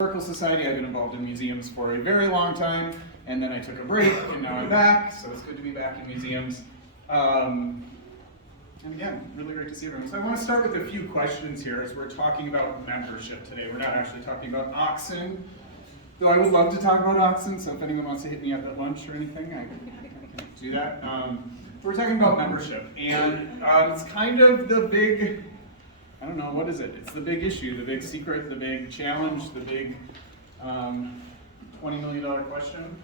Historical Society. I've been involved in museums for a very long time, and then I took a break, and now I'm back, so it's good to be back in museums. And again, really great to see everyone. So I want to start with a few questions here as we're talking about membership today. We're not actually talking about oxen, though I would love to talk about oxen, so if anyone wants to hit me up at lunch or anything, I can do that. We're talking about membership, and it's kind of the big, I don't know, what is it? It's the big issue, the big secret, the big challenge, the big $20 million question.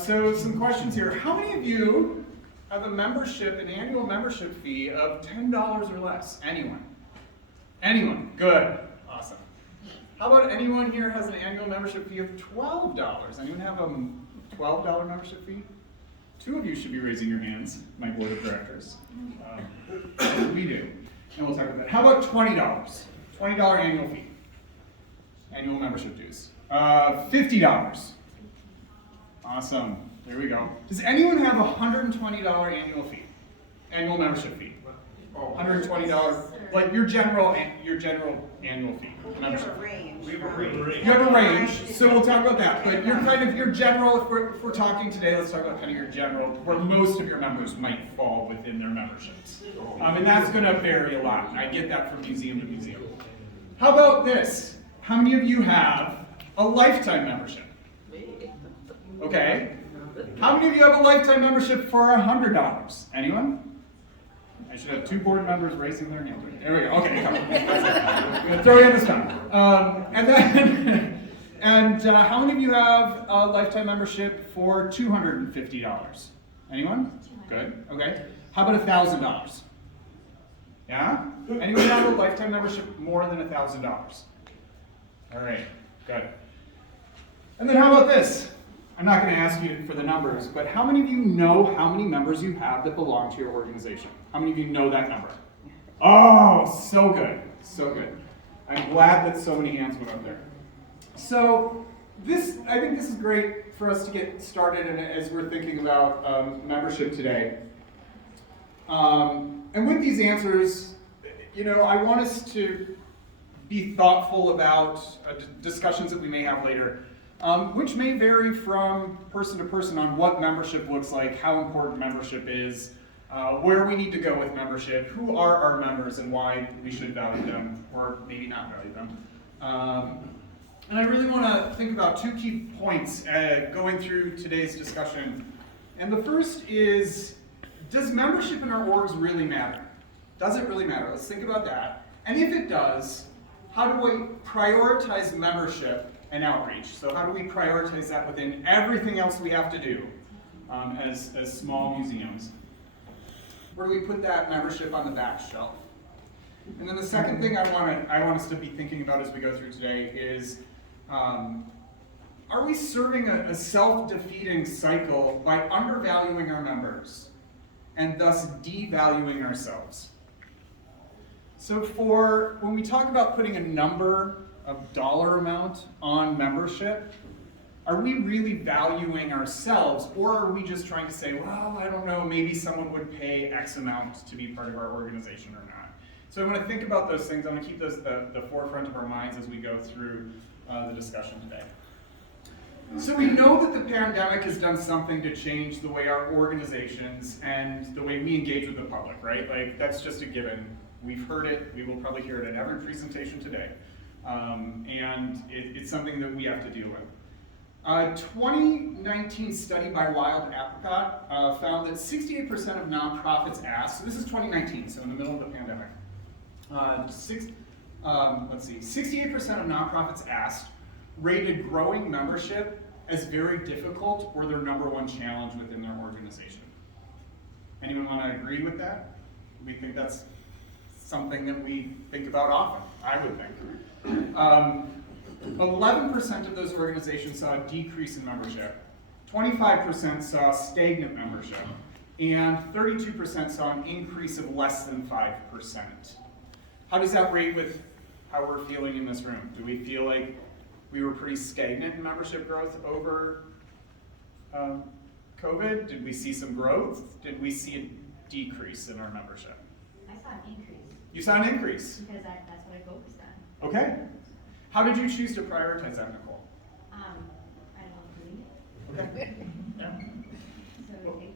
So some questions here. How many of you have a membership, an annual membership fee of $10 or less? Anyone? Anyone? Good. Awesome. How about anyone here has an annual membership fee of $12? Anyone have a $12 membership fee? Two of you should be raising your hands, my board of directors. We do. And we'll talk about that. How about $20? $20 annual fee. Annual membership dues. $50. Awesome. There we go. Does anyone have a $120 annual fee? Annual membership fee. $120, like your general annual fee. We have a range. You have a range, so we'll talk about that. But you're kind of your general, if we're talking today, let's talk about kind of your general, where most of your members might fall within their memberships. And that's going to vary a lot, and I get that from museum to museum. How about this? How many of you have a lifetime membership? Okay. How many of you have a lifetime membership for $100? Anyone? I should have two board members raising their hands. There we go. Okay, come on. I'm going to throw you on the spot. And how many of you have a lifetime membership for $250? Anyone? Good. Okay. How about $1,000? Yeah? Anyone have a lifetime membership more than $1,000? All right. Good. And then how about this? I'm not going to ask you for the numbers, but how many of you know how many members you have that belong to your organization? How many of you know that number? Oh, so good. So good. I'm glad that so many hands went up there. So I think this is great for us to get started as we're thinking about membership today. And with these answers, I want us to be thoughtful about discussions that we may have later. Which may vary from person to person on what membership looks like, how important membership is, where we need to go with membership, who are our members and why we should value them, or maybe not value them. And I really want to think about two key points going through today's discussion. And the first is, does membership in our orgs really matter? Does it really matter? Let's think about that. And if it does, how do we prioritize membership and outreach? So how do we prioritize that within everything else we have to do as small museums? Where do we put that membership on the back shelf? And then the second thing I want us to be thinking about as we go through today is, are we serving a self-defeating cycle by undervaluing our members and thus devaluing ourselves? So when we talk about putting a number of dollar amount on membership, are we really valuing ourselves, or are we just trying to say, well, I don't know, maybe someone would pay X amount to be part of our organization or not? So I'm going to think about those things. I'm going to keep those at the forefront of our minds as we go through the discussion today. So we know that the pandemic has done something to change the way our organizations and the way we engage with the public, right? Like, that's just a given. We've heard it. We will probably hear it at every presentation today. And it's something that we have to deal with. A 2019 study by Wild Apricot found that 68% of nonprofits asked, so this is 2019, so in the middle of the pandemic, 68% of nonprofits asked rated growing membership as very difficult or their number one challenge within their organization. Anyone want to agree with that? We think that's something that we think about often, I would think. 11% of those organizations saw a decrease in membership, 25% saw stagnant membership, and 32% saw an increase of less than 5%. How does that rate with how we're feeling in this room? Do we feel like we were pretty stagnant in membership growth over COVID? Did we see some growth? Did we see a decrease in our membership? I saw an increase. You saw an increase? Because that's what I focused on. Okay. How did you choose to prioritize that, Nicole? I love doing it. Okay. Yeah.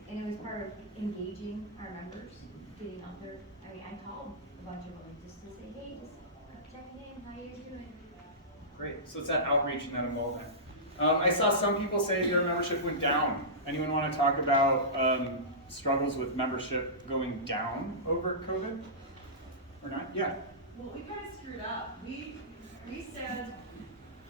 And it was part of engaging our members, getting out there. I mean, I called a bunch of them just to say, hey, just checking in, how you guys doing? Great. So it's that outreach and that involvement. I saw some people say their membership went down. Anyone want to talk about struggles with membership going down over COVID? Or not? Yeah. Well, we kind of screwed up. We said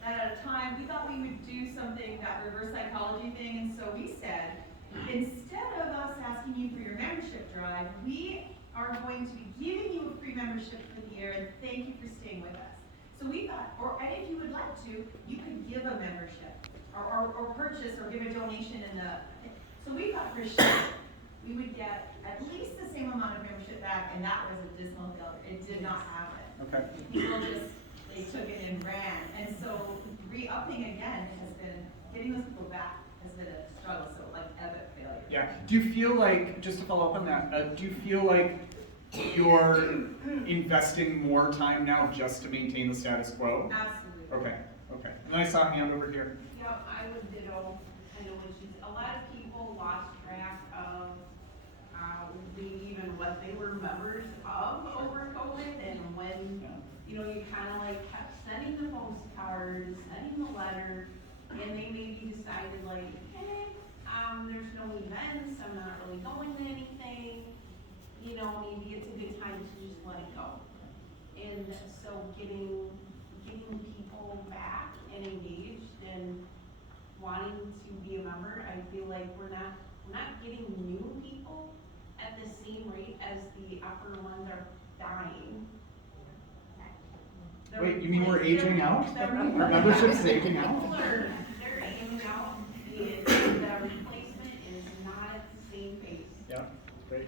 that at a time, we thought we would do something, that reverse psychology thing, and so we said, instead of us asking you for your membership drive, we are going to be giving you a free membership for the year, and thank you for staying with us. So we thought, and if you would like to, you could give a membership, or purchase, or give a donation in the, so we thought for sure we would get at least the same amount of membership back, and that was a dismal failure. It did not happen. Okay. People just, they took it and ran. And so re-upping again has been, getting those people back has been a struggle, so like epic failure. Yeah. Do you feel like, just to follow up on that, do you feel like you're investing more time now just to maintain the status quo? Absolutely. Okay. Okay. And then I saw a hand over here. Yep, I would ditto kind of what she's, a lot of people lost track of even what they were members of over COVID, and when, you know, you kind of like kept sending the postcards, sending the letter, and they maybe decided like, hey, there's no events, I'm not really going to anything, you know, maybe it's a good time to just let it go. And so getting people back and engaged and wanting to be a member, I feel like we're not getting new people at the same rate as the upper ones are dying. Wait, you mean we're aging out? Our membership's aging out? They're aging out, the replacement is not at the same pace. Yeah, great.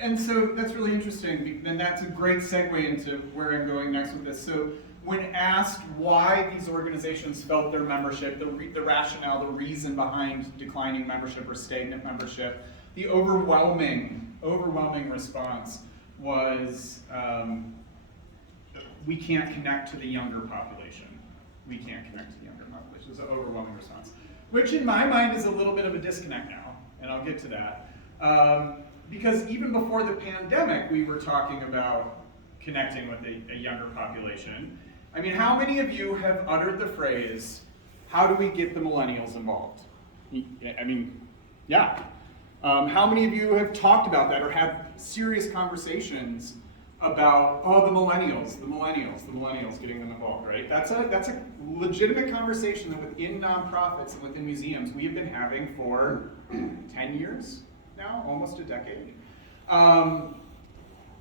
And so that's really interesting, and that's a great segue into where I'm going next with this. So when asked why these organizations felt their membership, the rationale, the reason behind declining membership or stagnant membership, the overwhelming response was, we can't connect to the younger population. We can't connect to the younger population. It was an overwhelming response, which in my mind is a little bit of a disconnect now, and I'll get to that. Because even before the pandemic, we were talking about connecting with a younger population. I mean, how many of you have uttered the phrase, how do we get the millennials involved? I mean, yeah. How many of you have talked about that or had serious conversations about, oh, the millennials getting them involved, right? That's a legitimate conversation that within nonprofits and within museums we have been having for 10 years now, almost a decade. And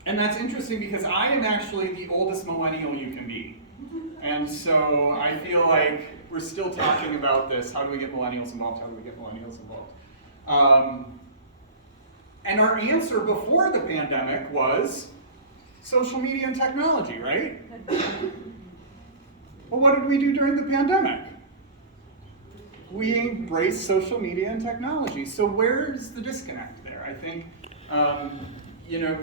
that's interesting because I am actually the oldest millennial you can be. And so I feel like we're still talking about this. How do we get millennials involved? How do we get millennials involved? And our answer before the pandemic was social media and technology, right? Well, what did we do during the pandemic? We embraced social media and technology. So where's the disconnect there? I think, you know,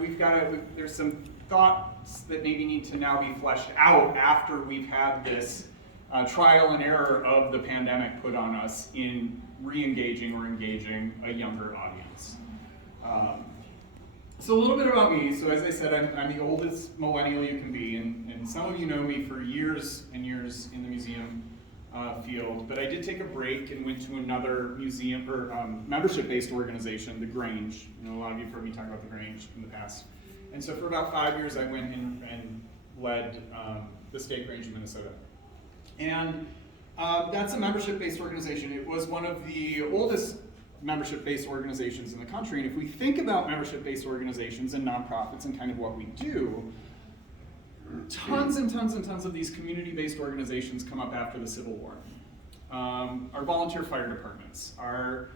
there's some thoughts that maybe need to now be fleshed out after we've had this trial and error of the pandemic put on us in re-engaging or engaging a younger audience. So a little bit about me. So as I said, I'm the oldest millennial you can be, and some of you know me for years and years in the museum field, but I did take a break and went to another museum or membership-based organization, the Grange. You know, a lot of you have heard me talk about the Grange in the past. And so for about 5 years, I went in and led the State Grange in Minnesota. And that's a membership-based organization. It was one of the oldest membership-based organizations in the country. And if we think about membership-based organizations and nonprofits and kind of what we do, tons and tons and tons of these community-based organizations come up after the Civil War. Our volunteer fire departments, our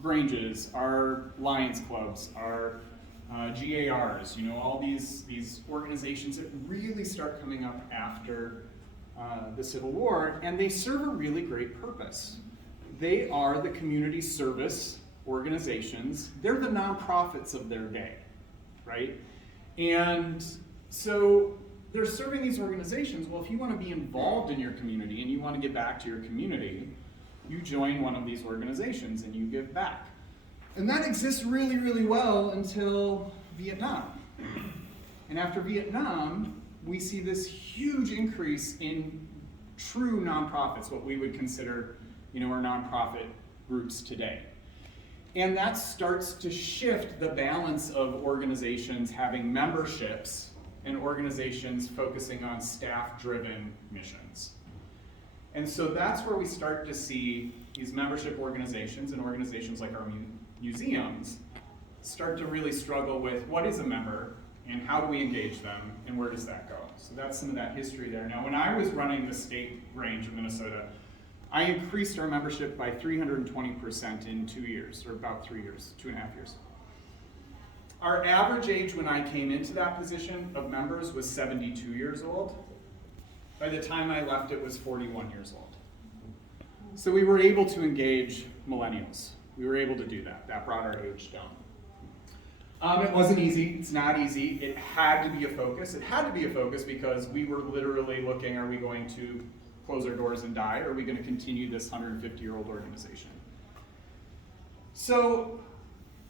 Granges, our Lions Clubs, our GARs, you know, all these organizations that really start coming up after the Civil War, and they serve a really great purpose. They are the community service organizations. They're the nonprofits of their day, right? And so they're serving these organizations. Well, if you want to be involved in your community and you want to get back to your community, you join one of these organizations and you give back. And that exists really, really well until Vietnam. And after Vietnam, we see this huge increase in true nonprofits, what we would consider, our nonprofit groups today. And that starts to shift the balance of organizations having memberships and organizations focusing on staff-driven missions. And so that's where we start to see these membership organizations and organizations like our museums start to really struggle with what is a member and how do we engage them and where does that go? So that's some of that history there. Now, when I was running the state range of Minnesota, I increased our membership by 320% in 2 years, or about 3 years, 2.5 years. Our average age when I came into that position of members was 72 years old. By the time I left, it was 41 years old. So we were able to engage millennials. We were able to do that. That brought our age down. It wasn't easy. It's not easy. It had to be a focus. It had to be a focus because we were literally looking, are we going to close our doors and die, or are we going to continue this 150-year-old organization? So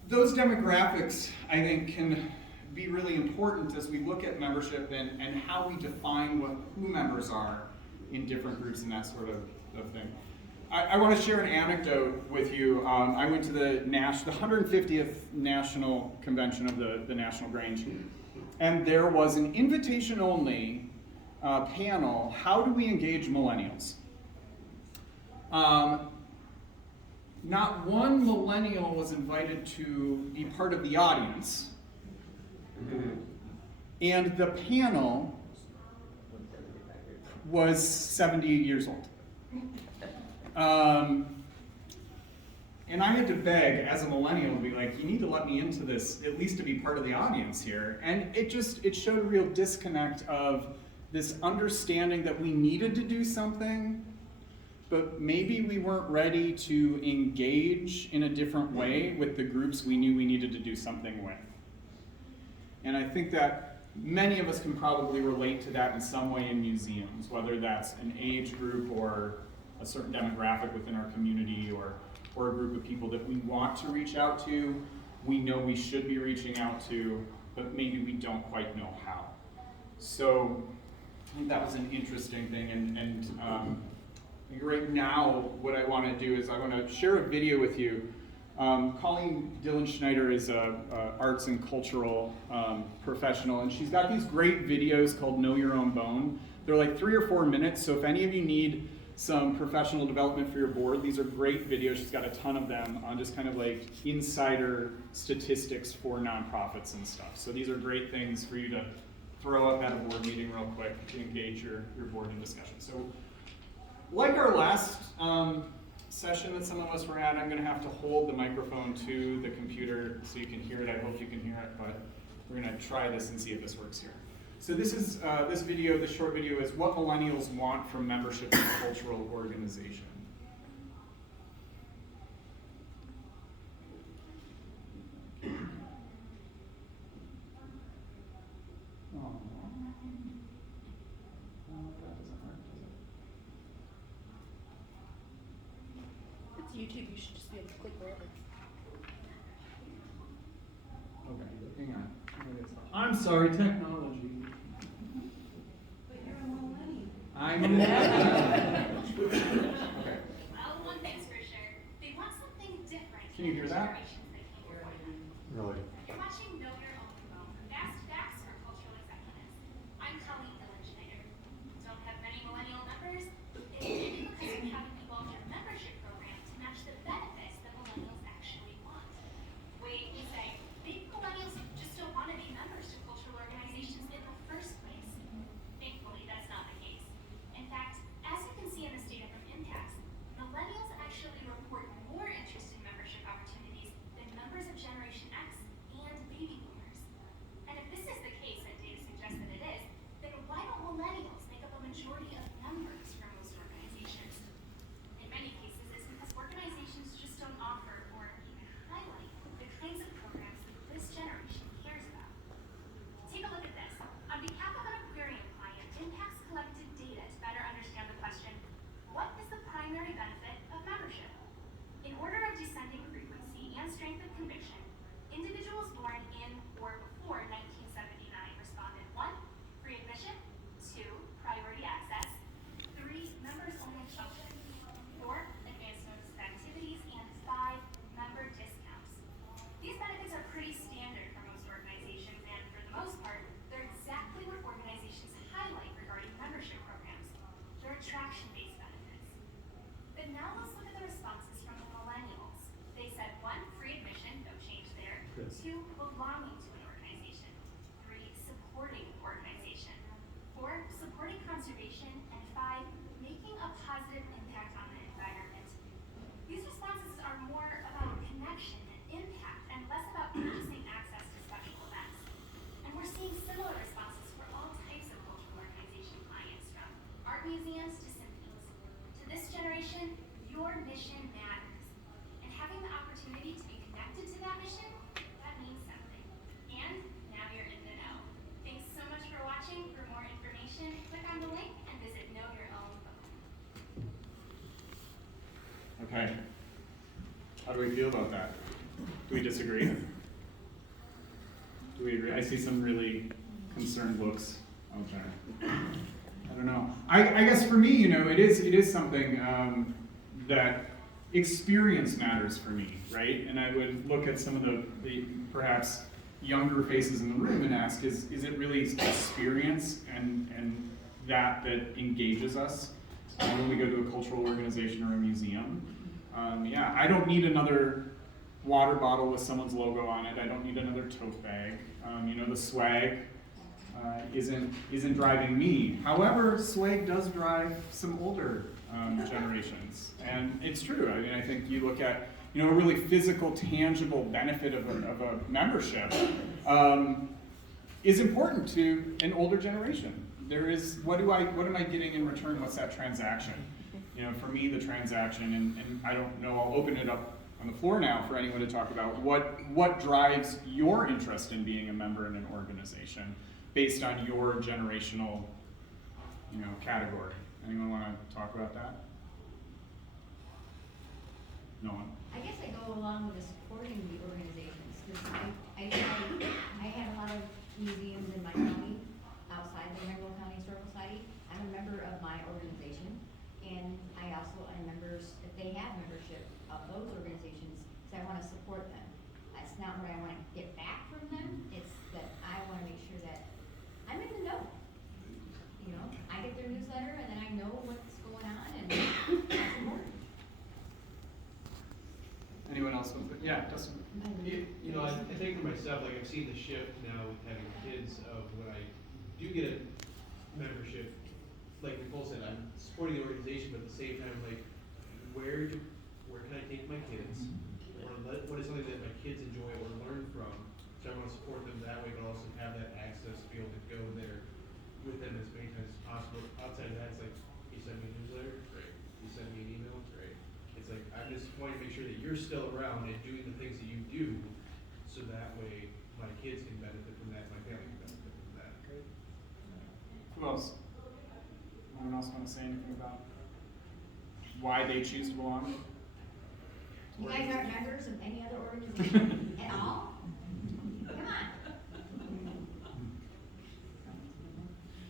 those demographics, I think, can be really important as we look at membership and how we define who members are in different groups and that sort of thing. I want to share an anecdote with you. I went to the 150th National Convention of the National Grange, and there was an invitation-only panel, how do we engage millennials? Not one millennial was invited to be part of the audience, and the panel was 70 years old. And I had to beg as a millennial to be like, you need to let me into this, at least to be part of the audience here. And it showed a real disconnect of this understanding that we needed to do something, but maybe we weren't ready to engage in a different way with the groups we knew we needed to do something with. And I think that many of us can probably relate to that in some way in museums, whether that's an age group or a certain demographic within our community or a group of people that we want to reach out to, we know we should be reaching out to, but maybe we don't quite know how. So I think that was an interesting thing, and right now what I want to do is I want to share a video with you. Colleen Dillon Schneider is a arts and cultural professional, and she's got these great videos called Know Your Own Bone. They're like 3 or 4 minutes, so if any of you need some professional development for your board, these are great videos. She's got a ton of them on just kind of like insider statistics for nonprofits and stuff. So these are great things for you to throw up at a board meeting real quick to engage your board in discussion. So like our last session that some of us were at, I'm going to have to hold the microphone to the computer so you can hear it. I hope you can hear it, but we're going to try this and see if this works here. So this is this short video is what millennials want from membership in a cultural organization. It's YouTube, you should just be able to click wherever. Okay, hang on. I'm sorry, technology. But you're a millennial. I'm a millennial. Okay. Well, one thing's for sure. They want something different. Can you hear that? Generations that came before them. Really? You're watching Know Your Own Bone, Fast Facts for Cultural Executives. I'm Colleen Dillon Schneider. Don't have many millennial members? It's maybe because we haven't evolved your membership program to match the benefits that millennials actually want. Wait, you say, maybe millennials just don't want to be members to cultural organizations in the first place. Thankfully, that's not the case. In fact, as you can see in this data from Impact, millennials actually report more interest in membership opportunities than members of Generation X and baby boomers. And if this is the case, and data suggests that it is, then why don't millennials make up a majority of members for most organizations? In many cases, it's because organizations just don't offer or even highlight the kinds of programs that this generation cares about. Take a look at this. On behalf of an aquarium Individuals born in or before 1979 responded 1, free admission, 2, priority access, 3, members only function, 4, advanced notice of activities, and 5, member discounts. These benefits are pretty standard for most organizations, and for the most part, they're exactly what organizations highlight regarding membership programs. They're attraction-based benefits. But now let's look at the responses from the millennials. They said 1, free admission, no change there. 2, belonging to an organization. 3, supporting the organization. 4, supporting conservation. And 5, making a positive impact on the environment. These responses are more about connection and impact and less about purchasing access to special events. And we're seeing similar responses for all types of cultural organization clients, from art museums to symphonies. To this generation, your mission matters. And having the opportunity to be connected to that mission, that means something. And now you're in the know. Thanks so much for watching. For more information, click on the link and visit Know Your Own Book. Okay. How do we feel about that? Do we disagree? Do we agree? I see some really concerned looks out there. I don't know. I guess for me, you know, it is something that experience matters for me, right? And I would look at some of the perhaps younger faces in the room and ask, is it really experience and that engages us when we go to a cultural organization or a museum? Yeah, I don't need another water bottle with someone's logo on it. I don't need another tote bag. You know, the swag isn't driving me. However, swag does drive some older generations, and it's true. I mean, I think you look at, you know, a really physical, tangible benefit of a membership is important to an older generation. There is, what am I getting in return? What's that transaction? You know, for me, the transaction, and I don't know, I'll open it up on the floor now for anyone to talk about what drives your interest in being a member in an organization based on your generational, you know, category. Anyone want to talk about that? No one? I guess I go along with the supporting the organizations, because I have a lot of museums in my county, outside the Maryville County Historical Society. I'm a member of my organization, and I also am members, if they have membership of those organizations, because I want to support them. That's not what I want to get back from them, it's that I want to make sure that I'm in the know. You know, I get their newsletter, and then I know what's going on, and that's important. Anyone else want to? Yeah, Dustin. You know, I think for myself, like I've seen the shift now with having kids of when I do get a membership, like Nicole said, I'm supporting the organization, but at the same time, like, where can I take my kids? What is something that my kids enjoy or learn from? So I want to support them that way, but also have that access to be able to go there with them as many times as possible. Outside of that, it's like, you send me a newsletter, great. You send me an email, great. It's like, I just want to make sure that you're still around and doing the things that you do, so that way my kids can benefit from that, my family can benefit from that. Who else? Anyone else want to say anything about why they choose to belong? You guys aren't members of any other organization at all? Come on.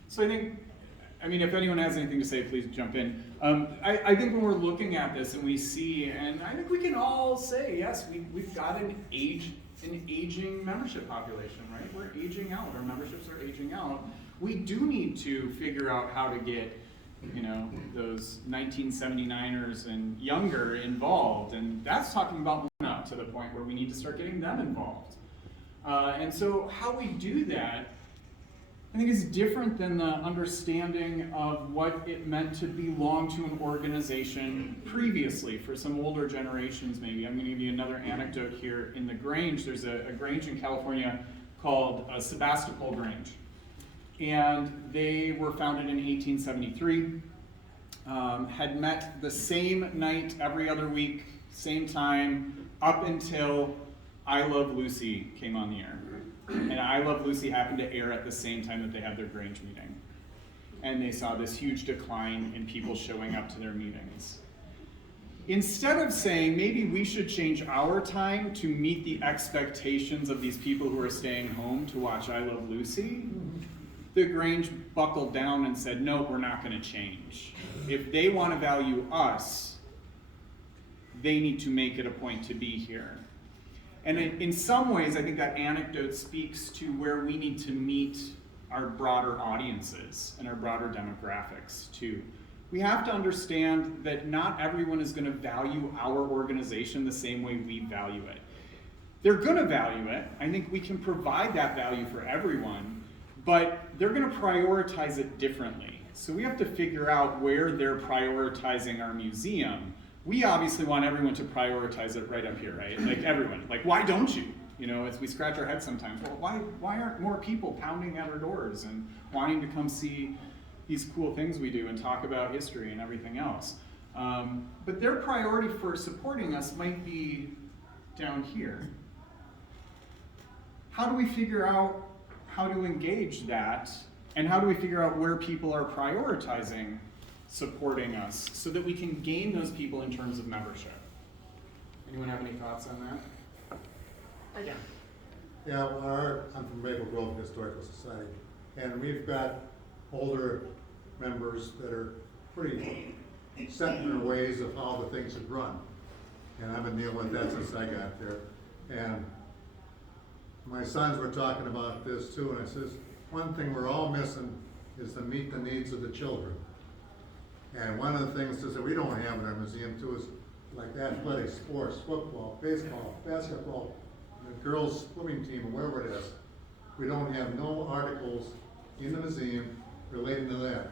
So I mean, if anyone has anything to say, please jump in. I think when we're looking at this and we see, and I think we can all say, yes, we've got an aging membership population, right? We're aging out, our memberships are aging out. We do need to figure out how to get, you know, those 1979ers and younger involved, and that's talking about up to the point where we need to start getting them involved. And so how we do that, I think, is different than the understanding of what it meant to belong to an organization previously for some older generations maybe. I'm going to give you another anecdote here. In the Grange, there's a Grange in California called Sebastopol Grange. And they were founded in 1873, had met the same night every other week, same time, up until I Love Lucy came on the air. And I Love Lucy happened to air at the same time that they had their Grange meeting. And they saw this huge decline in people showing up to their meetings. instead of saying maybe we should change our time to meet the expectations of these people who are staying home to watch I Love Lucy, the Grange buckled down and said, no, we're not going to change. If they want to value us, they need to make it a point to be here. And in some ways, I think that anecdote speaks to where we need to meet our broader audiences and our broader demographics too. We have to understand that not everyone is going to value our organization the same way we value it. They're going to value it. I think we can provide that value for everyone, but they're going to prioritize it differently. So we have to figure out where they're prioritizing our museum. We obviously want everyone to prioritize it right up here, right? Like everyone. Like, why don't you? You know, as we scratch our heads sometimes, well, why aren't more people pounding at our doors and wanting to come see these cool things we do and talk about history and everything else? But their priority for supporting us might be down here. How do we figure out how to engage that? And how do we figure out where people are prioritizing supporting us so that we can gain those people in terms of membership? Anyone have any thoughts on that? Yeah. Yeah, well, I'm from Maple Grove Historical Society, and we've got older members that are pretty set in their ways of how the things should run. And I've been dealing with that since I got there. And my sons were talking about this too, and I says, one thing we're all missing is to meet the needs of the children. And one of the things is that we don't have in our museum too is like athletics, sports, football, baseball, basketball, the girls' swimming team, or whatever it is. We don't have no articles in the museum relating to that.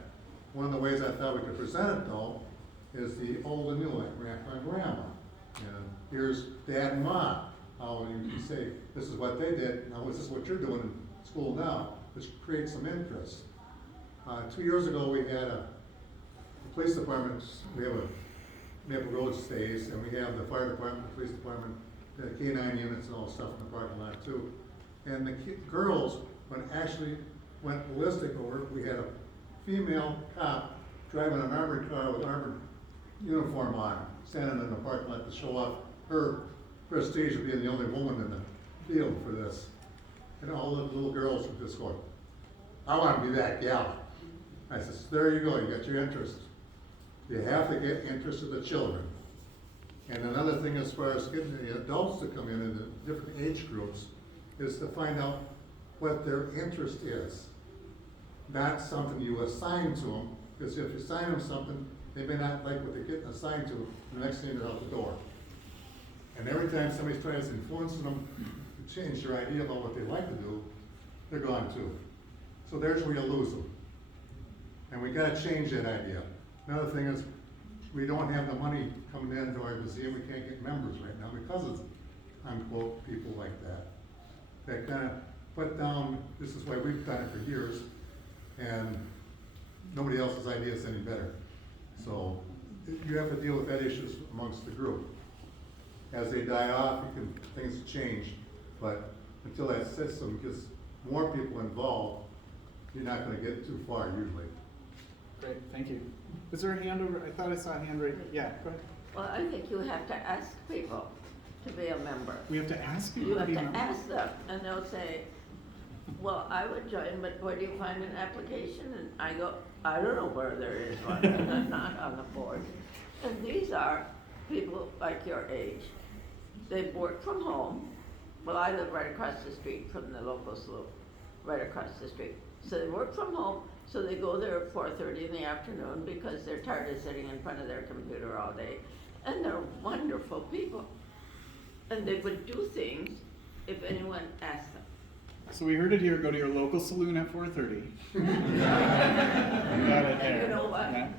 One of the ways I thought we could present it though is the old and new, like grandpa and grandma. And here's dad and mom. How you can say, this is what they did, now this is what you're doing in school now, which creates some interest. 2 years ago we had the police department, we have a Maple Road stays, and we have the fire department, the police department, the K-9 units and all stuff in the parking lot too. And the girls actually went ballistic over it. We had a female cop driving an armored car with armored uniform on, standing in the parking lot to show off her prestige of being the only woman in the field for this. And all the little girls were just going, I want to be that gal. I says, there you go, you got your interest. You have to get interest of the children. And another thing as far as getting the adults to come in the different age groups is to find out what their interest is. Not something you assign to them, because if you assign them something, they may not like what they're getting assigned to, the next thing they're out the door. And every time somebody tries to influence them to change their idea about what they like to do, they're gone too. So there's where you lose them. And we gotta change that idea. Another thing is, we don't have the money coming into our museum, we can't get members right now because of, unquote, people like that. That kind of put down, this is why we've done it for years, and nobody else's idea is any better. So you have to deal with that issues amongst the group. As they die off, things change, but until that system gets more people involved, you're not gonna get too far usually. Great, thank you. Is there a hand over? I thought I saw a hand right. Yeah, go ahead. Well, I think you have to ask people to be a member. We have to ask people You to have be to members. ask them, and they'll say, well, I would join, but where do you find an application? And I go, I don't know where there is one, and I'm not on the board. And these are people like your age. They've worked from home. Well, I live right across the street from the local sloop, right across the street. So they work from home, so they go there at 4:30 in the afternoon because they're tired of sitting in front of their computer all day. And they're wonderful people. And they would do things if anyone asked them. So we heard it here, go to your local saloon at 4:30. You got it there. You know what? Yeah.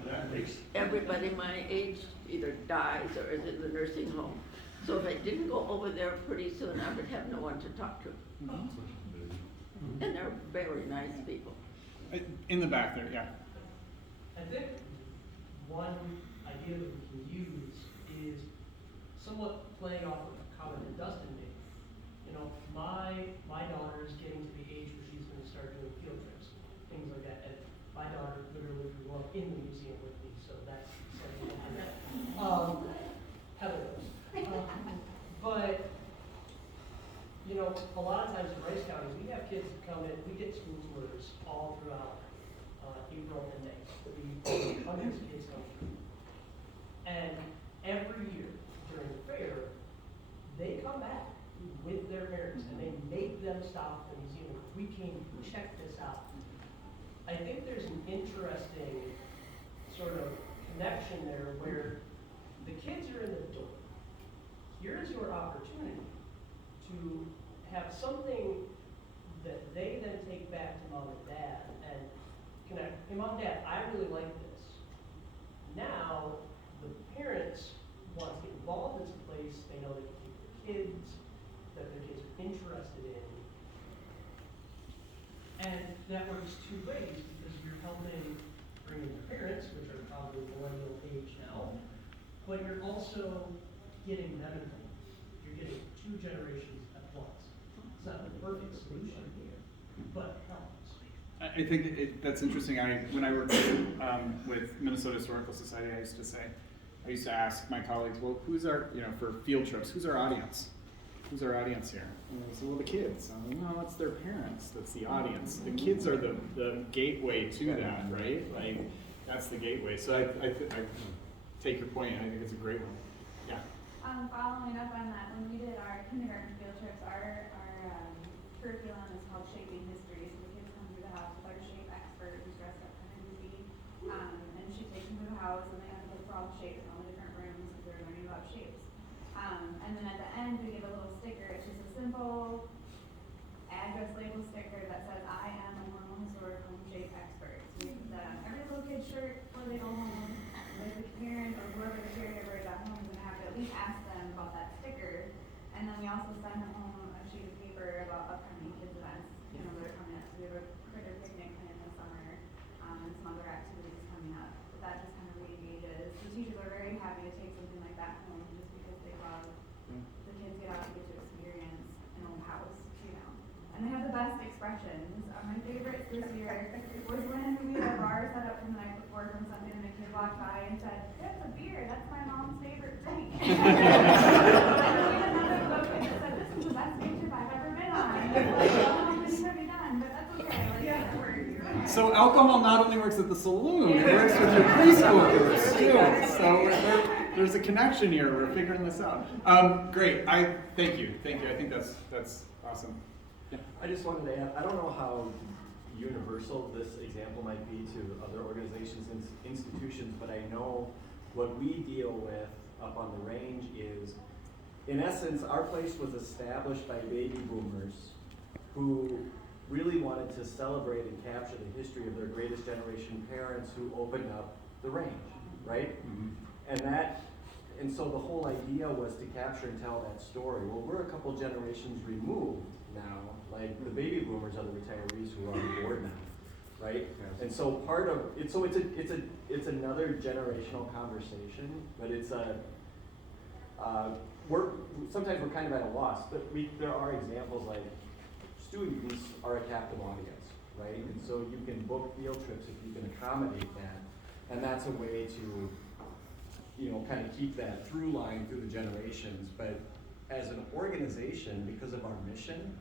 Everybody my age either dies or is in the nursing home. So if I didn't go over there pretty soon, I would have no one to talk to. And they're very nice people. In the back there, yeah. I think one idea that we can use is somewhat playing off of a comment that Dustin made. You know, my daughter is getting to the age where she's going to start doing field trips, things like that. And my daughter literally grew up in the museum with me, so that's something like that. Heather knows. But, you know, a lot of times in Rice County, we have kids that come in, we get school tours all throughout April and May. Hundreds of kids come through. And every year during the fair, they come back with their parents and they make them stop at the museum. We came to check this out. I think there's an interesting sort of connection there where the kids are in the door. Here's your opportunity to have something that they then take back to mom and dad and connect. Hey, mom, dad, I really like this. Now, the parents want to get involved in some place, they know they can keep their kids, that their kids are interested in. And that works two ways because you're helping bring in your parents, which are probably millennial age now, but you're also getting them involved. You're getting two generations at once. It's not the perfect solution here, but it helps. I think that's interesting. When I worked with Minnesota Historical Society, I used to ask my colleagues, well, who's our, for field trips, who's our audience? Who's our audience here? And they said, well, the kids. No, that's their parents. That's the audience. The kids are the gateway to that, right? Like, that's the gateway. So I take your point. I think it's a great one. Yeah. Following up on that, when we did our kindergarten field trips, our curriculum is called Shaping History. So the kids come through the house with our shape expert who's dressed up kind of goofy. And she takes them through the house and they have to look for all the shapes in all the different rooms because they're learning about shapes. And then at the end we give a little sticker. It's just a simple address label sticker that says, I am a Mormon historic home shape expert. So we put that on every little kid's shirt before they go home. Like the parent or whoever the caregiver is at home is going to have to at least ask them about that sticker. And then we also send them home a sheet of paper about upcoming kids events, that are coming up. So we have a critter picnic planned this summer, and some other activities coming up. But that just kind of re-engages. The teachers are very happy to take something like that home just because they love the kids get out and get to experience an old house, And they have the best expressions. My favorites this year was when we had a bar set up from the night before from something and a kid walked by and said, that's a beer, that's my mom's favorite drink. And we had another little kid that said, this is the best beach trip I've ever been on. And it's like, well, how many have you done? But that's okay, that works. So alcohol not only works at the saloon, it works with your preschoolers too. So there's a connection here. We're figuring this out. Great. Thank you. I think that's awesome. Yeah. I just wanted to add, I don't know how universal this example might be to other organizations and institutions, but I know what we deal with up on the range is, in essence, our place was established by baby boomers who really wanted to celebrate and capture the history of their greatest generation parents who opened up the range, right? Mm-hmm. And so the whole idea was to capture and tell that story. Well, we're a couple generations removed now, like the baby boomers are the retirees who are on board now, right? Yes. And so part of it, so it's another generational conversation, but it's sometimes we're kind of at a loss, but there are examples like students are a captive audience, right? And so you can book field trips if you can accommodate that, and that's a way to, kind of keep that through line through the generations. But as an organization, because of our mission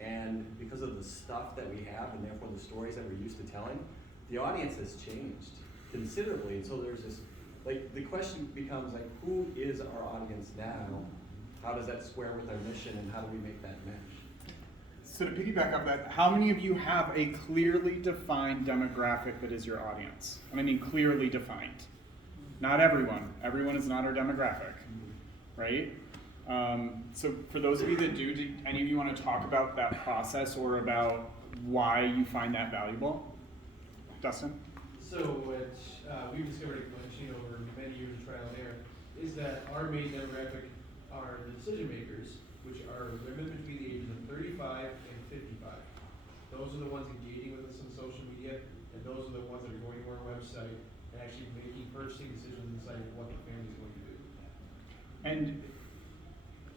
and because of the stuff that we have and therefore the stories that we're used to telling, the audience has changed considerably. And so there's this, the question becomes who is our audience now? How does that square with our mission and how do we make that mesh? So to piggyback off that, how many of you have a clearly defined demographic that is your audience? And I mean clearly defined. Not everyone. Everyone is not our demographic, right? So for those of you that do any of you want to talk about that process or about why you find that valuable? Dustin? So what we've discovered at Glensheen over many years of trial and error is that our main demographic are the decision makers, which are women between the ages of 35 and 55. Those are the ones engaging with us on social media, and those are the ones that are going to our website and actually making purchasing decisions and deciding what the family is going to do. And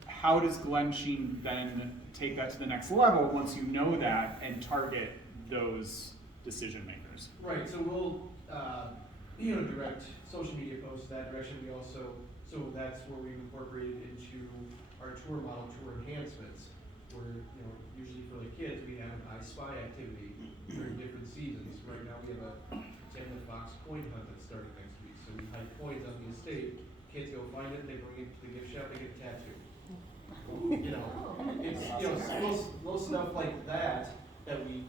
how does Glensheen then take that to the next level once you know that and target those decision makers? Right, so we'll, direct social media posts that direction. We also, so that's where we've incorporated into our tour model, tour enhancements, where, usually for the kids, we have an I Spy activity during different seasons. Right now, we have a Pretend the Fox coin hunt that's starting next week. So we hide coins on the estate, kids go find it, they bring it to the gift shop, they get a tattoo. It's, little stuff like that we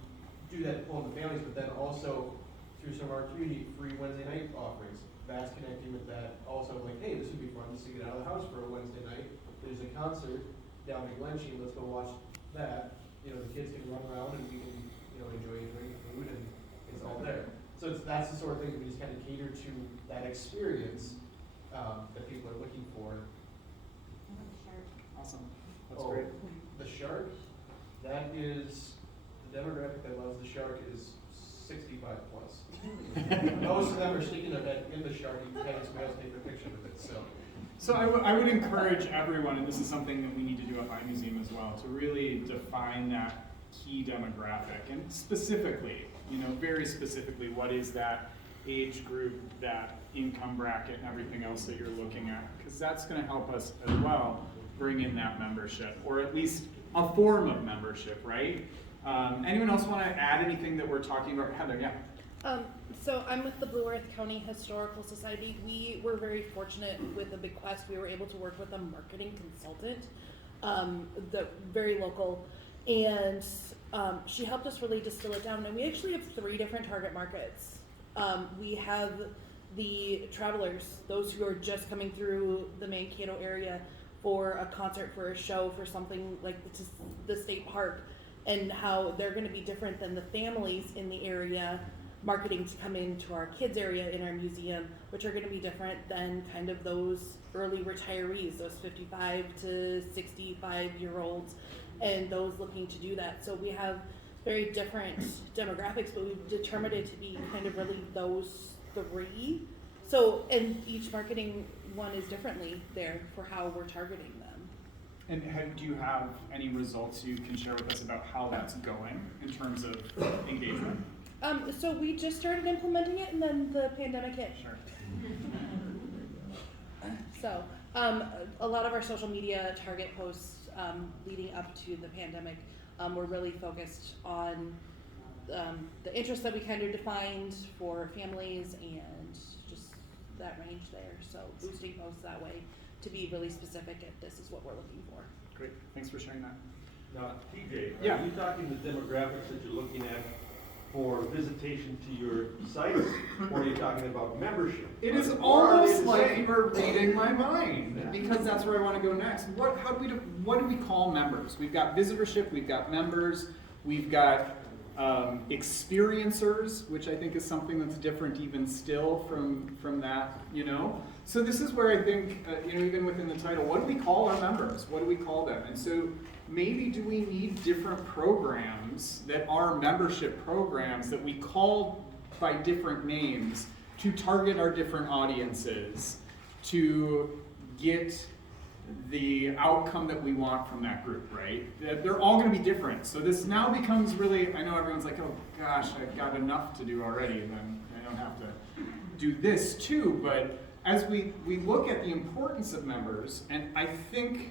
do that to pull in the families, but then also through some of our community free Wednesday night offerings, that's connecting with that also, like, hey, this would be fun just to get out of the house for a Wednesday night. There's a concert down in Glensheen, let's go watch that. The kids can run around and we can, enjoy drinking food and it's all there. So that's the sort of thing that we just kind of cater to that experience that people are looking for. Awesome. That's Oh, great. The shark, that is, the demographic that loves the shark is 65 plus. Most of them are sticking their head in the shark and having somebody else take a picture with it, so. So I would encourage everyone, and this is something that we need to do at my museum as well, to really define that key demographic and specifically, very specifically, what is that age group, that income bracket, and everything else that you're looking at, because that's going to help us as well bring in that membership, or at least a form of membership, right? Anyone else want to add anything that we're talking about? Heather, yeah. So I'm with the Blue Earth County Historical Society. We were very fortunate with the Big Quest. We were able to work with a marketing consultant, very local, and she helped us really distill it down. And we actually have 3 different target markets. We have the travelers, those who are just coming through the Mankato area for a concert, for a show, for something like the state park, and how they're going to be different than the families in the area marketing to come into our kids area in our museum, which are going to be different than kind of those early retirees, those 55 to 65-year-olds, and those looking to do that. So we have very different demographics, but we've determined it to be kind of really those 3. So, and each marketing one is differently there for how we're targeting them. And do you have any results you can share with us about how that's going in terms of engagement? So we just started implementing it, and then the pandemic hit. Sure. So a lot of our social media target posts leading up to the pandemic were really focused on the interests that we kind of defined for families and just that range there. So boosting posts that way to be really specific at this is what we're looking for. Great, thanks for sharing that. Now, TJ, Yeah. are you talking the demographics that you're looking at for visitation to your sites, or are you talking about membership? It is Or are they almost the like same? you are reading my mind, because that's where I want to go next. What do we call members? We've got visitorship, we've got members, we've got experiencers, which I think is something that's different even still from that, So this is where I think, even within the title, what do we call our members? What do we call them? And so maybe do we need different programs that are membership programs that we call by different names to target our different audiences to get the outcome that we want from that group, right? They're all going to be different. So this now becomes really, I know everyone's like, oh gosh, I've got enough to do already, and then I don't have to do this too. But as we look at the importance of members, and I think,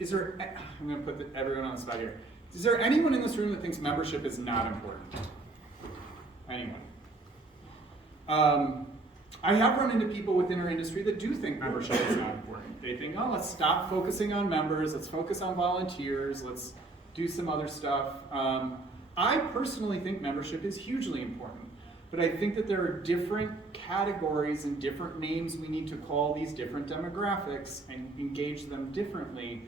I'm going to put everyone on the spot here. Is there anyone in this room that thinks membership is not important? Anyone? I have run into people within our industry that do think membership is not important. They think, oh, let's stop focusing on members, let's focus on volunteers, let's do some other stuff. I personally think membership is hugely important, but I think that there are different categories and different names we need to call these different demographics and engage them differently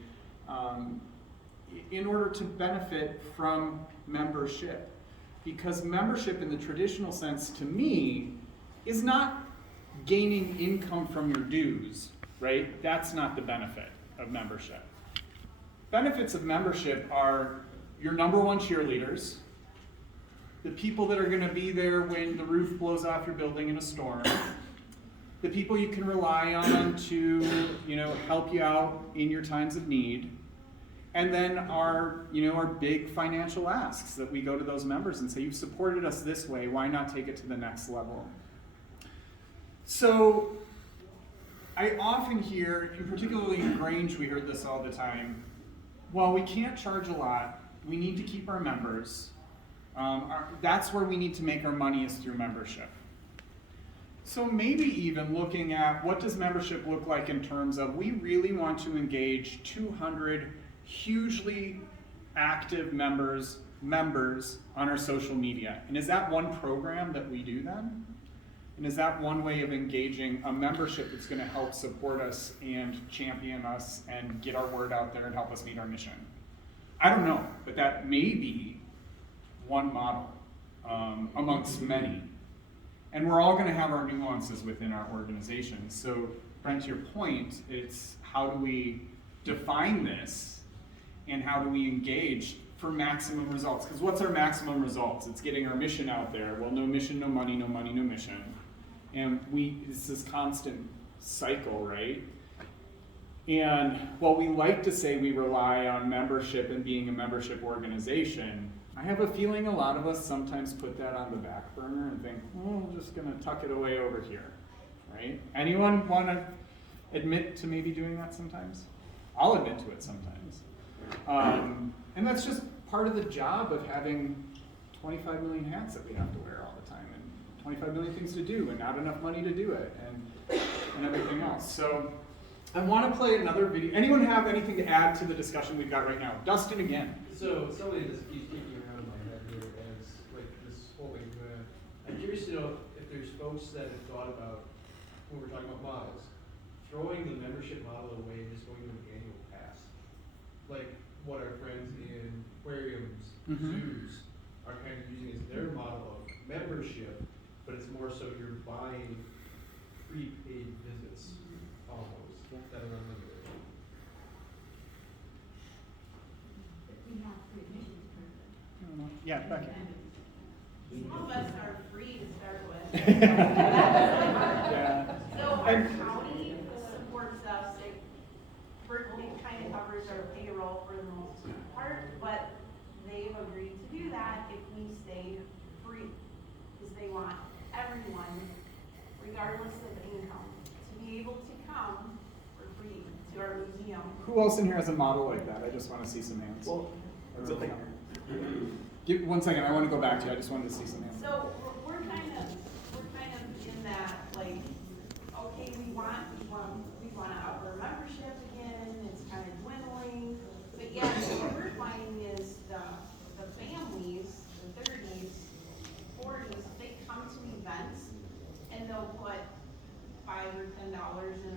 in order to benefit from membership. Because membership in the traditional sense, to me, is not gaining income from your dues, right? That's not the benefit of membership. Benefits of membership are your number 1 cheerleaders, the people that are going to be there when the roof blows off your building in a storm, the people you can rely on to, help you out in your times of need, and then our big financial asks that we go to those members and say, you've supported us this way, why not take it to the next level? So I often hear, and particularly in Grange, we heard this all the time, well, we can't charge a lot, we need to keep our members. That's where we need to make our money is through membership. So maybe even looking at what does membership look like in terms of we really want to engage 200 hugely active members on our social media. And is that one program that we do then? And is that one way of engaging a membership that's going to help support us and champion us and get our word out there and help us meet our mission? I don't know, but that may be one model amongst many. And we're all going to have our nuances within our organization. So, Brent, to your point, it's how do we define this and how do we engage for maximum results? Because what's our maximum results? It's getting our mission out there. Well, no mission, no money, no money, no mission. And it's this constant cycle, right? And while we like to say we rely on membership and being a membership organization, I have a feeling a lot of us sometimes put that on the back burner and think, well, we're just gonna tuck it away over here, right? Anyone wanna admit to maybe doing that sometimes? I'll admit to it sometimes. And that's just part of the job of having 25 million hats that we have to wear all the time and 25 million things to do and not enough money to do it and everything else. So I want to play another video. Anyone have anything to add to the discussion we've got right now? Dustin again. So somebody just keeps kicking around in my head here as like this whole thing. I'm curious to know if there's folks that have thought about when we're talking about models, throwing the membership model away and just going to an annual pass, like what our friends in aquariums, zoos are kind of using as their model of membership, but it's more so you're buying prepaid visits almost that are unlimited. We have free admissions program. Yeah, Becky. Some of us are free to start with. Yeah. So our county supports us, it kind of covers our payroll for the most part, but they've agreed to do that if we stay free. Because they want everyone, regardless of income, to be able to come for free to our museum. Who else in here has a model like that? I just want to see some hands. Well, Give 1 second. I want to go back to you. I just wanted to see some hands. So we're kind of in that, like, okay, we want to up our membership again, it's kind of dwindling, but yeah, what we're finding is the families, the 30s, 40s, they come to events and they'll put $5 or $10 in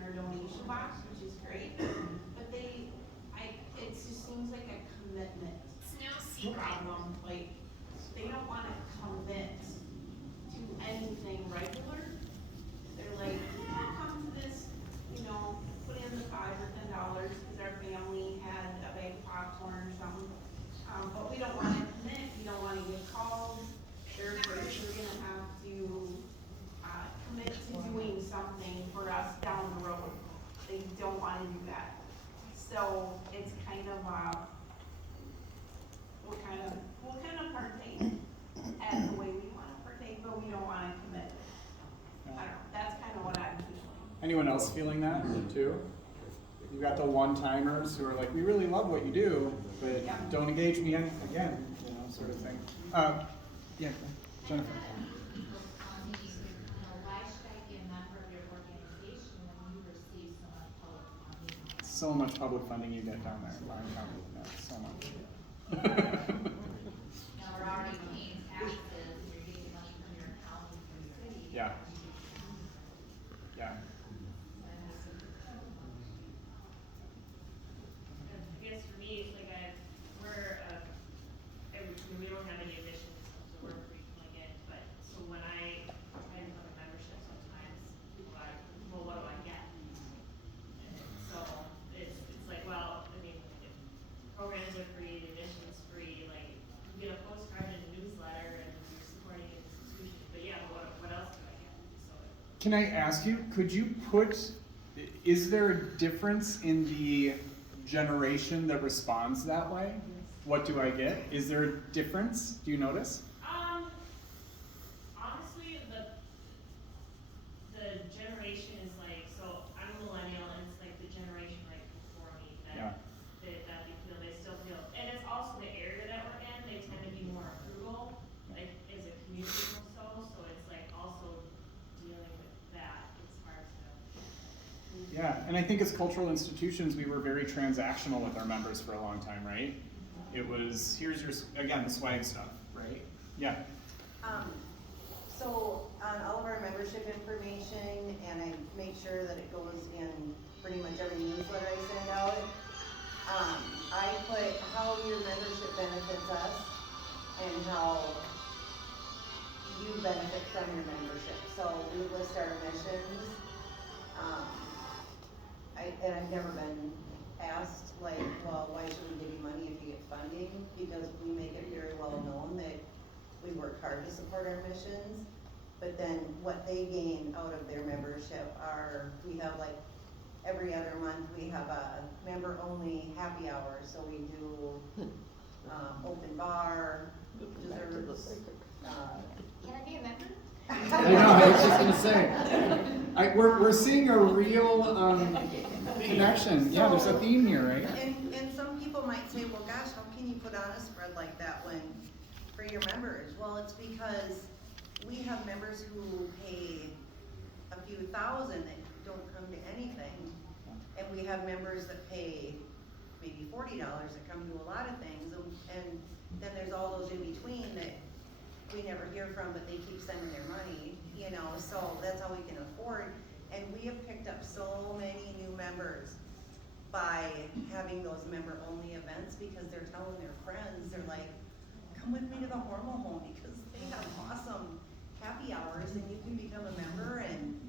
our donation box, which is great, but it just seems like a commitment It's no secret. problem, like, they don't wanna commit to anything regular. They're like, yeah, come to this, put in the $5 or $10, cause our family had a bag of popcorn or something. But we don't wanna commit, we don't wanna get called, they're afraid we're gonna have to, commit to doing something for us down the road. They don't wanna do that. So it's kind of, we'll kind of partake as the way we want to partake, but we don't want to commit. I don't know, that's kind of what I'm feeling. Anyone else feeling that too? You got the one-timers who are like, we really love what you do, but don't engage me again, sort of thing. Yeah, Jennifer. Why should I be a member of your organization when you receive so much public funding? So much public funding you get down there in Lyon County. So much. We're already paying taxes, you're getting money from your county, from your city. Yeah. Yeah. I guess for me, like we don't have any admissions, so we're free to plug in, but, so when I try to become a membership, sometimes people are, well, what do I get? And so, it's like, well, I mean, if programs are free, the admission's free, like, you get a postcard and a newsletter, and you're supporting an institution, but yeah, but what else do I get? So. Can I ask you, is there a difference in the generation that responds that way? What do I get? Is there a difference? Do you notice? Honestly, the Yeah, and I think as cultural institutions, we were very transactional with our members for a long time, right? It was, here's your, again, the swag stuff, right? Yeah. So on all of our membership information, and I make sure that it goes in pretty much every newsletter I send out, I put how your membership benefits us and how you benefit from your membership. So we list our missions. And I've never been asked like, well, why should we give you money if you get funding? Because we make it very well known that we work hard to support our missions, but then what they gain out of their membership are, we have like, every other month we have a member-only happy hour, so we do, open bar, desserts, Can I be a member? I know, I was just gonna say. We're seeing a real connection. Yeah, there's a theme here, right? And some people might say, well, gosh, how can you put on a spread like that when, for your members? Well, it's because we have members who pay a few thousand that don't come to anything. And we have members that pay maybe $40 that come to a lot of things. And then there's all those in between that we never hear from, but they keep sending their money, you know, so that's all we can afford. And we have picked up so many new members by having those member-only events, because they're telling their friends, they're like, come with me to the Hormel Home, because they have awesome happy hours and you can become a member. And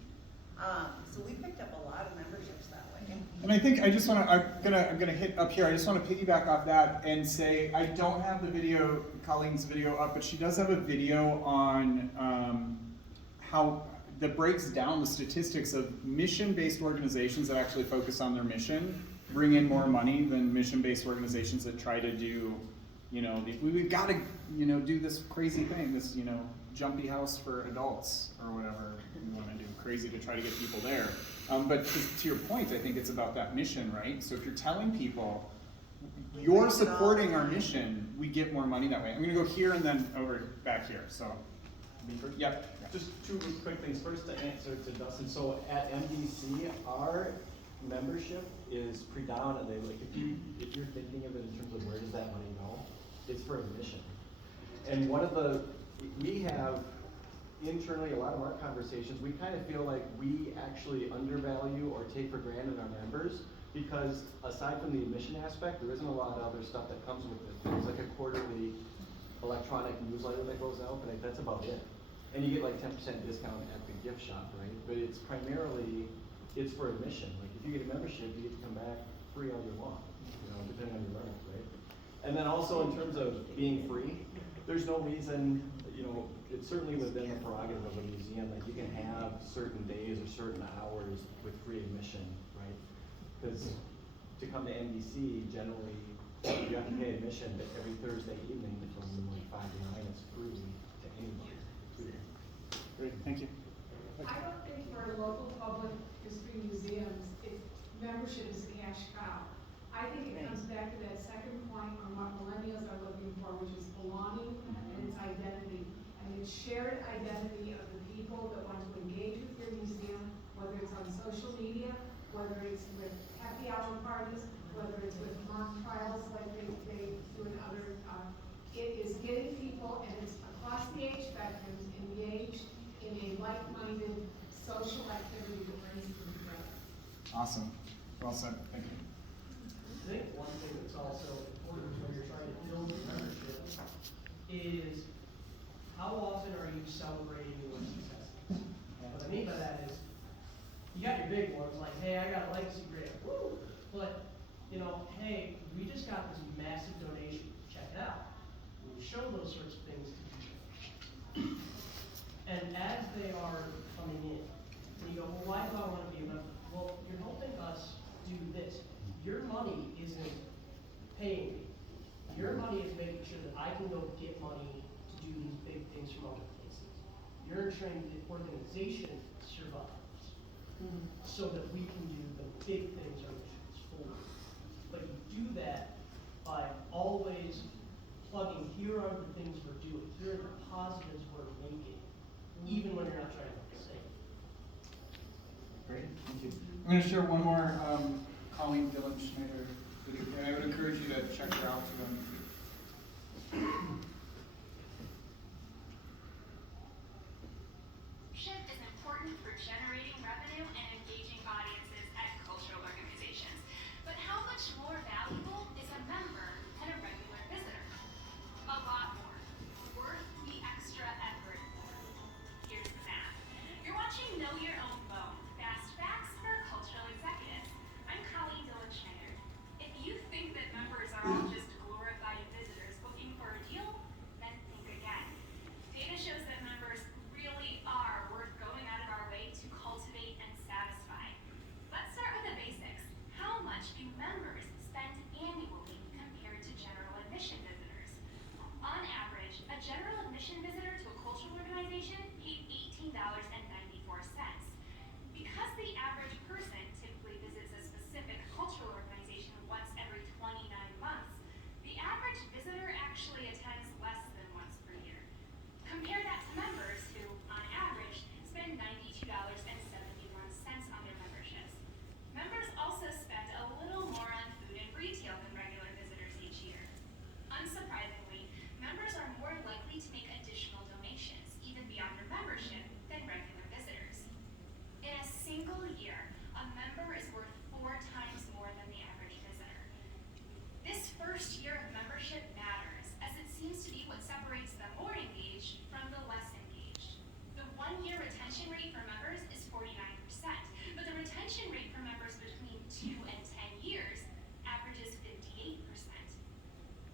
so we picked up a lot of memberships that way. And I think I just want to, I'm gonna hit up here. I just want to piggyback off that and say I don't have the video, Colleen's video up, but she does have a video on how that breaks down the statistics of mission-based organizations that actually focus on their mission bring in more money than mission-based organizations that try to do, you know, we've got to, you know, do this crazy thing, this, you know, jumpy house for adults or whatever you want to do, crazy to try to get people there. But to your point, I think it's about that mission, right? So if you're telling people, you're supporting our mission, we get more money that way. I'm gonna go here and then over back here, so. Yep. Just two quick things. First, to answer to Dustin. So at MDC, our membership is predominantly, like if you're thinking of it in terms of where does that money go, it's for a mission. And we have internally a lot of our conversations, we kind of feel like we actually undervalue or take for granted our members, because aside from the admission aspect, there isn't a lot of other stuff that comes with it. There's like a quarterly electronic newsletter that goes out, but that's about it. And you get like 10% discount at the gift shop, right? But it's primarily, it's for admission. Like if you get a membership, you get to come back free all year long, you know, depending on your learning, right? And then also in terms of being free, there's no reason, you know, it's certainly within the prerogative of a museum, like you can have certain days or certain hours with free admission, right? Because to come to NBC, generally, you have to pay admission, but every Thursday evening from like 5 to 9, it's free to anybody. Great, thank you. I don't think for local public history museums, membership is a cash cow. I think it comes back to that second point on what millennials are looking for, which is belonging and its identity. And it's shared identity of the people that want to engage with your museum, whether it's on social media, whether it's with happy hour parties, whether it's with mock trials like they do in other, it is getting people, and it's across the age spectrums, engaged in a like-minded social activity that brings them together. Awesome, well said, thank you. I think one thing that's also important when you're trying to build your membership is how often are you celebrating your successes? What I mean by that is, you got your big ones like, hey, I got a legacy grant, woo! But, you know, hey, we just got this massive donation, check it out. We show those sorts of things to people. And as they are coming in, you go, well, why do I want to be a member? Well, you're helping us do this. Your money isn't paying me. Your money is making sure that I can go get money to do these big things from other places. You're ensuring the organization survives, so that we can do the big things our missions for. But you do that by always plugging, here are the things we're doing, here are the positives we're making, even when you're not trying to say. Great, thank you. I'm I'm going to share one more Colleen Dillon Schneider video, and I would encourage you to check her out too. Membership is important for generating revenue and engaging audiences at cultural organizations. But how much more valuable is a member than a regular visitor? A lot more. Worth the extra effort. Here's the math. You're watching Know Your Own Bone, Fast Facts for Cultural Executives. I'm Colleen Dillon Schneider. If you think that members are all just glorified visitors looking for a deal, then think again. Data shows that members really are worth going out of our way to cultivate and satisfy. Let's start with the basics. How much do members spend annually compared to general admission visitors? On average, a general admission visitor to a cultural organization paid $18.94. Because the average person typically visits a specific cultural organization once every 29 months, the average visitor actually attends less than once per year. Compare that to members who, on average, spend $92.71 on their memberships. Members also spend a little more on food and retail than regular visitors each year. Unsurprisingly, members are more likely to make additional donations, even beyond their membership, than regular visitors. In a single year, a member is worth 4 times more than the average visitor. This first year of membership matters, as it seems to be what separates the more engaged from the less engaged. The 1-year retention rate for members is 49%, but the retention rate for members between 2 and 10 years averages 58%.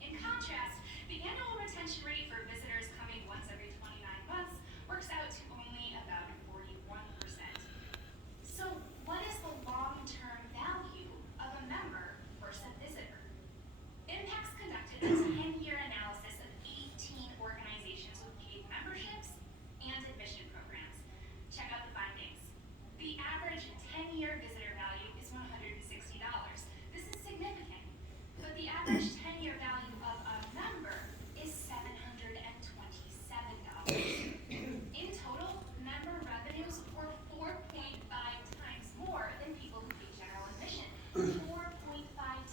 In contrast, the annual retention rate for visitors coming once every 29 months works out to only about 41%. So, what is the long-term value of a member versus a visitor? Impacts conducted a 10-year analysis of 18 organizations with paid memberships and admission programs. Check out the findings. The average 10-year visitor value is $160. This is significant, but the average 10-year value of a member is $727. In total, member revenues were 4.5 times more than people who pay general admission. 4.5 times.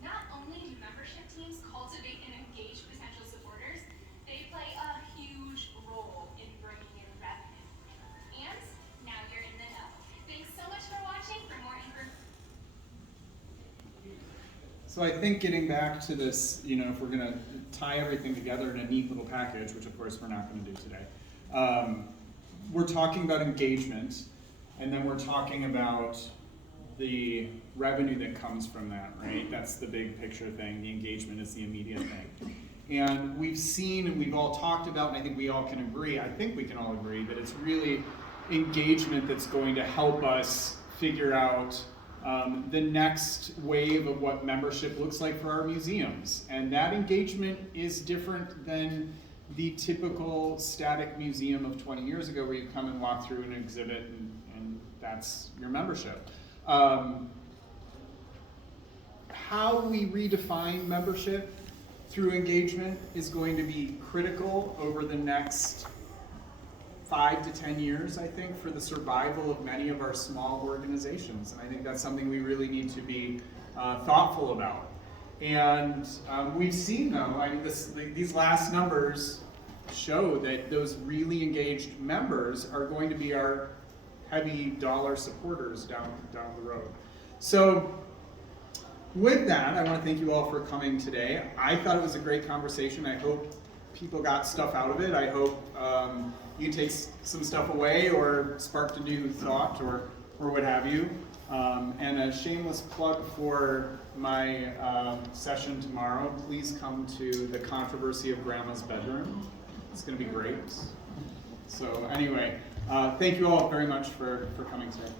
Not only do membership teams cultivate and engage potential supporters, they play a huge role in bringing in revenue. And now you're in the know. Thanks so much for watching. For more information. So I think getting back to this, you know, if we're going to tie everything together in a neat little package, which of course we're not going to do today, we're talking about engagement, and then we're talking about the revenue that comes from that, right? That's the big picture thing. The engagement is the immediate thing. And we've seen and we've all talked about, and I think we all can agree, I think we can all agree, that it's really engagement that's going to help us figure out the next wave of what membership looks like for our museums. And that engagement is different than the typical static museum of 20 years ago where you come and walk through an exhibit and that's your membership. How we redefine membership through engagement is going to be critical over the next 5 to 10 years, I think, for the survival of many of our small organizations. And I think that's something we really need to be thoughtful about. And we've seen, though, I mean, these last numbers show that those really engaged members are going to be our heavy dollar supporters down the road. So with that, I want to thank you all for coming today. I thought it was a great conversation. I hope people got stuff out of it. I hope you take some stuff away or sparked a new thought or what have you. And a shameless plug for my session tomorrow. Please come to the Controversy of Grandma's Bedroom. It's going to be great. So anyway, thank you all very much for coming today.